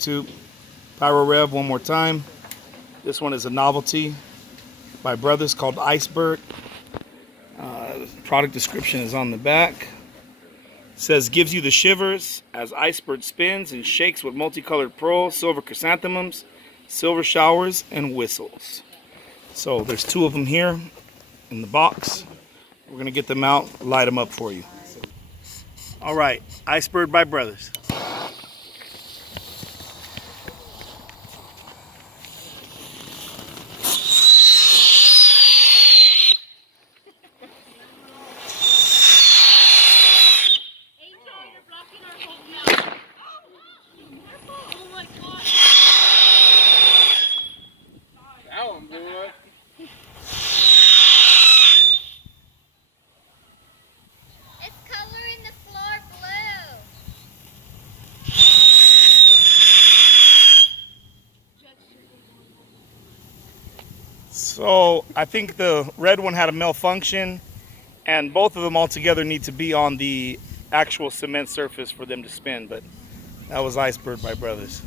To Pyro Rev one more time. This one is a novelty by Brothers called Icebird. Product description is on the back. It says gives you the shivers as Icebird spins and shakes with multicolored pearls, silver chrysanthemums, silver showers, and whistles. So there's two of them here in the box. We're gonna get them out, light them up for you. All right, Icebird by Brothers. So I think the red one had a malfunction, and both of them all together need to be on the actual cement surface for them to spin, but that was Icebird by Brothers.